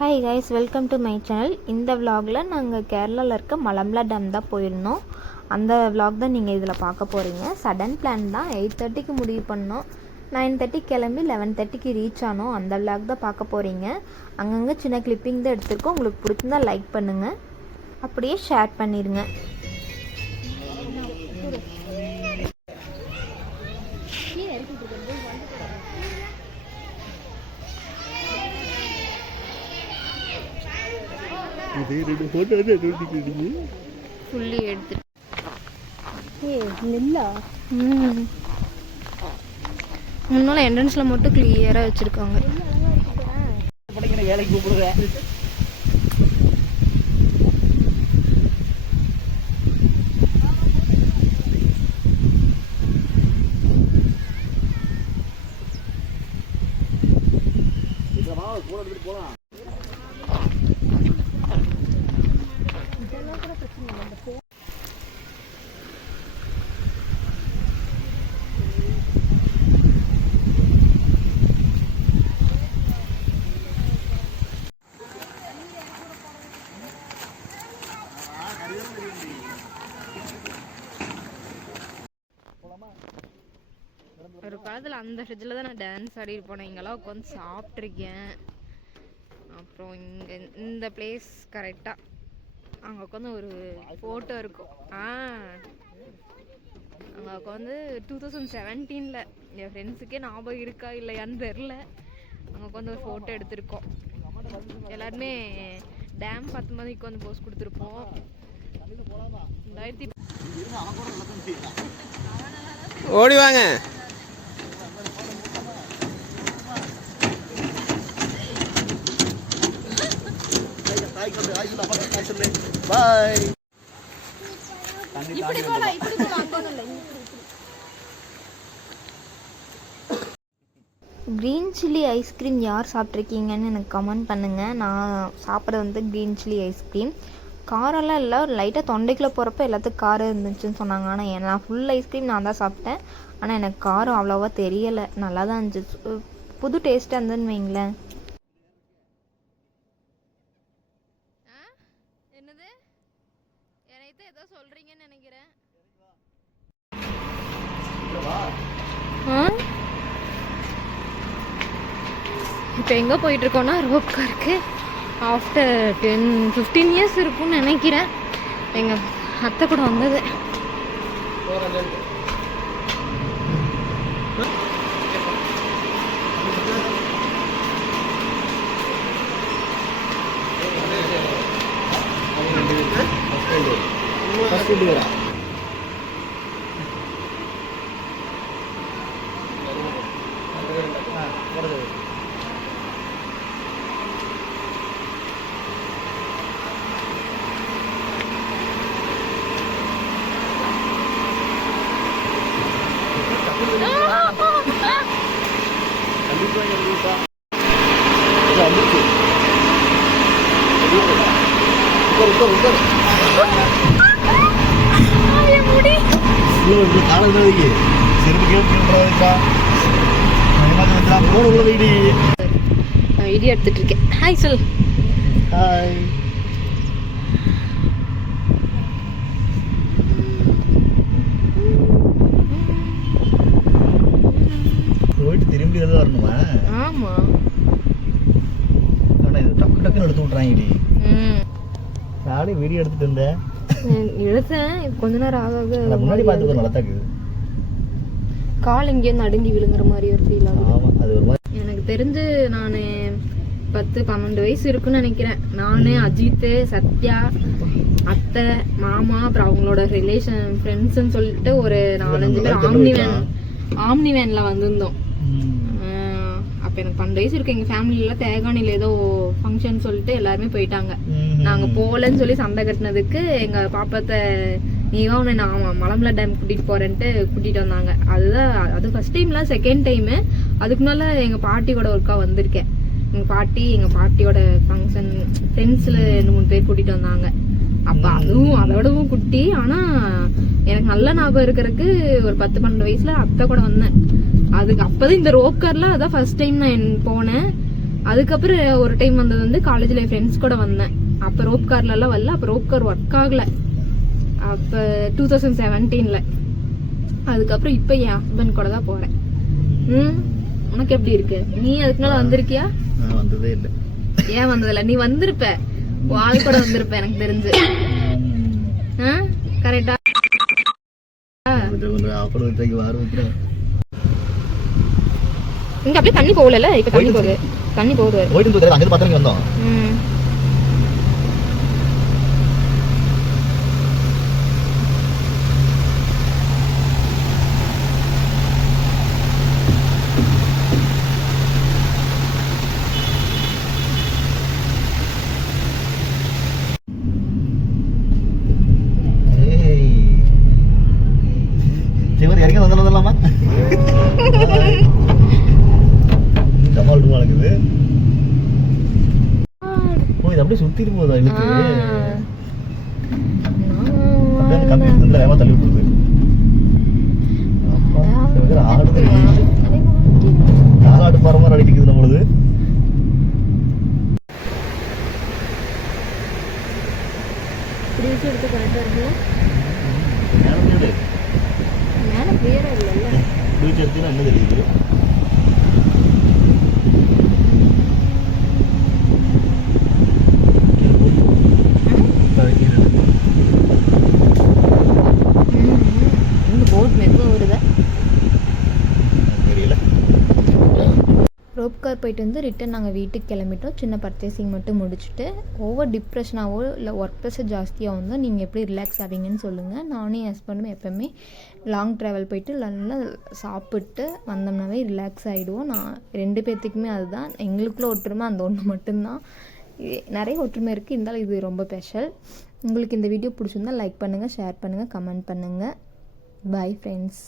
Hi guys, welcome to my channel. இந்த விலாகில் நாங்கள் கேரளாவில் இருக்க மலம்பலா டேம் தான் போயிருந்தோம். அந்த விலாக் தான் நீங்கள் இதில் பார்க்க போகிறீங்க. சடன் பிளான் தான். 8:30க்கு முடிவு பண்ணோம். 9:30 கிளம்பி 11:30க்கு ரீச் ஆனோம். அந்த விலாக் தான் பார்க்க போகிறீங்க. அங்கங்கே சின்ன கிளிப்பிங் தான் எடுத்திருக்கோம். உங்களுக்கு பிடிச்சிருந்தா லைக் பண்ணுங்கள், அப்படியே ஷேர் பண்ணிடுங்க. ஃபுல்லி எடுத்துட்டு முன்னால என்ட்ரன்ஸ்ல மட்டும் கிளியரா வச்சிருக்காங்க. வேலைக்கு கூப்பிடுறேன். போலாம். ஒரு காலத்தில் அந்த ஃப்ரிட்ஜில் தான் நான் டான்ஸ் ஆடிட்டு போனேன். இங்கெல்லாம் உட்காந்து சாப்பிட்ருக்கேன். அப்புறம் இங்கே இந்த பிளேஸ் கரெக்டாக அங்கே உட்காந்து ஒரு ஃபோட்டோ இருக்கும். அங்கே உட்காந்து 2017 என் ஃப்ரெண்ட்ஸுக்கே ஞாபகம் இருக்கா இல்லையான்னு தெரில. அங்கே உட்காந்து ஒரு ஃபோட்டோ எடுத்திருக்கோம். எல்லாருமே டேம் 10 மணிக்கு வந்து போஸ்ட் கொடுத்துருப்போம். 2000 ஓடி வாங்க. க்ரீன் சில்லி ஐஸ்கிரீம் யார் சாப்பிட்ருக்கீங்கன்னு எனக்கு கமெண்ட் பண்ணுங்கள். நான் சாப்பிட்றது வந்து க்ரீன் சில்லி ஐஸ்கிரீம். காரெல்லாம் இல்லை, ஒரு லைட்டாக தொண்டைக்குள்ளே போகிறப்ப எல்லாத்துக்கும் காரம் இருந்துச்சுன்னு சொன்னாங்க. ஆனால் நான் ஃபுல் ஐஸ்கிரீம் நான் தான் சாப்பிட்டேன். ஆனால் எனக்கு காரம் அவ்வளோவா தெரியலை, நல்லா தான் இருந்துச்சு. புது டேஸ்ட்டாக இருந்ததுன்னு வைங்களேன். என்னது என்னைத்த ஏதோ சொல்கிறீங்கன்னு நினைக்கிறேன். இப்போ எங்கே போயிட்டுருக்கோன்னா ரோப் காருக்கு. ஆஃப்டர் 10-15 இயர்ஸ் இருக்கும்னு நினைக்கிறேன். எங்கள் அத்தை கூட வந்தது. ஐடியா எடுத்துட்டு இருக்கேன். ஹாய் சொல். ஹாய். போயிட்டு திரும்பி எதாவது வரணுமா? ஆமா. ஆனா இது டக்கு டக்குன்னு எடுத்து விட்றாங்க. நானே வீடியோ எடுத்துட்டு இருந்தேன். எடுத்தேன். கொஞ்ச நேரம் ஆக முன்னாடி பார்த்து நல்லா தாக்குது. கால் இங்கேருந்து நடுங்கி விழுங்குற மாதிரி ஒரு ஃபீல் ஆகுது. ஆமா, அது ஒரு மாதிரி. எனக்கு தெரிஞ்சு நான் 10-12 வயசு இருக்குன்னு நினைக்கிறேன். நான், அஜித், சத்யா, அத்தை, மாமா, அப்புறம் அவங்களோட ரிலேஷன் ஃப்ரெண்ட்ஸ்ன்னு சொல்லிட்டு ஒரு 4-5 பேர் ஆம்னி வேன்ல வந்திருந்தோம். அப்போ எனக்கு 12 வயசு இருக்கு. எங்கள் ஃபேமிலியில் தேகானியில் ஏதோ ஃபங்க்ஷன் சொல்லிட்டு எல்லாருமே போயிட்டாங்க. நாங்கள் போகலன்னு சொல்லி சண்டை கட்டினதுக்கு எங்கள் பாப்பத்தை நீவா உன்னை நான் மலம்பலா டேம் கூட்டிகிட்டு போகிறேன்ட்டு கூட்டிகிட்டு வந்தாங்க. அது ஃபர்ஸ்ட் டைம்லாம், செகண்ட் டைமு. அதுக்கு முன்னால் எங்கள் பாட்டி கூட ஒருக்கா வந்திருக்கேன். எங்கள் பாட்டியோட ஃபங்க்ஷன் ஃப்ரெண்ட்ஸில் 2-3 பேர் கூட்டிகிட்டு வந்தாங்க. அப்போ அதுவும் அதோடவும் குட்டி. ஆனால் எனக்கு நல்ல ஞாபகம் இருக்கிறதுக்கு ஒரு 10-12 வயசுல அத்தை கூட வந்தேன். அதுக்கு அப்போதான் இந்த ரோப் கார்ல அதான் ஃபர்ஸ்ட் டைம் நான் போனேன். அதுக்கப்புறம் ஒரு டைம் வந்தது வந்து காலேஜில் என் ஃப்ரெண்ட்ஸ் கூட வந்தேன். அப்போ ரோப் கார்லலாம் வரல. அப்போ ரோப் கார் ஒர்க் ஆகலை. அப்போ 2017. அதுக்கப்புறம் இப்போ என் ஹஸ்பண்ட் கூட தான் போகிறேன். உனக்கு எப்படி இருக்கு? நீ அதுக்கு மேலே வந்திருக்கியா? நான் வந்ததே இல்லை. ஏன் வந்ததில்ல? நீ வந்திருப்ப, ஆள் கூட வந்திருப்ப எனக்கு தெரிஞ்சு. கரெக்டா? இங்க அப்படியே தண்ணி போகல. இப்ப தண்ணி போகுது. தண்ணி போகுது. போயிட்டு அங்க பாத்திரம் வந்தோம். சிவன் இறங்கி வந்துடலாமா? கமால் இருக்குது. ஓ, இது அப்படியே சுத்திட்டு போகுதா இழுத்து? அப்படியே அந்த கம்பி எடுத்துல வேகமா தள்ளி விட்டுருது. ஆடு பாற மாதிரி அடிக்குது நம்மளுது. எடுத்து கரெக்டா இருக்குல்ல? மேலே மேல கிளியரா இல்லைல்ல? பீச் எடுத்தீங்கன்னா என்ன தெரியுது? இந்த போட் மெதுவா வருதா? தெரியல. ரோப் கார் போயிட்டு வந்து ரிட்டன் நாங்கள் வீட்டுக்கு கிளம்பிட்டோம். சின்ன பர்ச்சேசிங் மட்டும் முடிச்சுட்டு. ஓவர் டிப்ரெஷனாகவோ இல்லை ஒர்க் ப்ரெஷர் ஜாஸ்தியாக வந்து நீங்கள் எப்படி ரிலாக்ஸ் ஆவீங்கன்னு சொல்லுங்கள். நானும் என் ஹஸ்பண்டும் எப்போவுமே லாங் ட்ராவல் போயிட்டு நல்லா சாப்பிட்டு வந்தோம்னாவே ரிலாக்ஸ் ஆகிடுவோம். நான் 2 பேர்த்துக்குமே அதுதான். எங்களுக்குள்ள ஒற்றுமை அந்த ஒன்று மட்டும்தான். நிறைய ஒற்றுமை இருக்குது, இருந்தாலும் இது ரொம்ப ஸ்பெஷல். உங்களுக்கு இந்த வீடியோ பிடிச்சிருந்தா லைக் பண்ணுங்கள், ஷேர் பண்ணுங்கள், கமெண்ட் பண்ணுங்கள். Bye friends.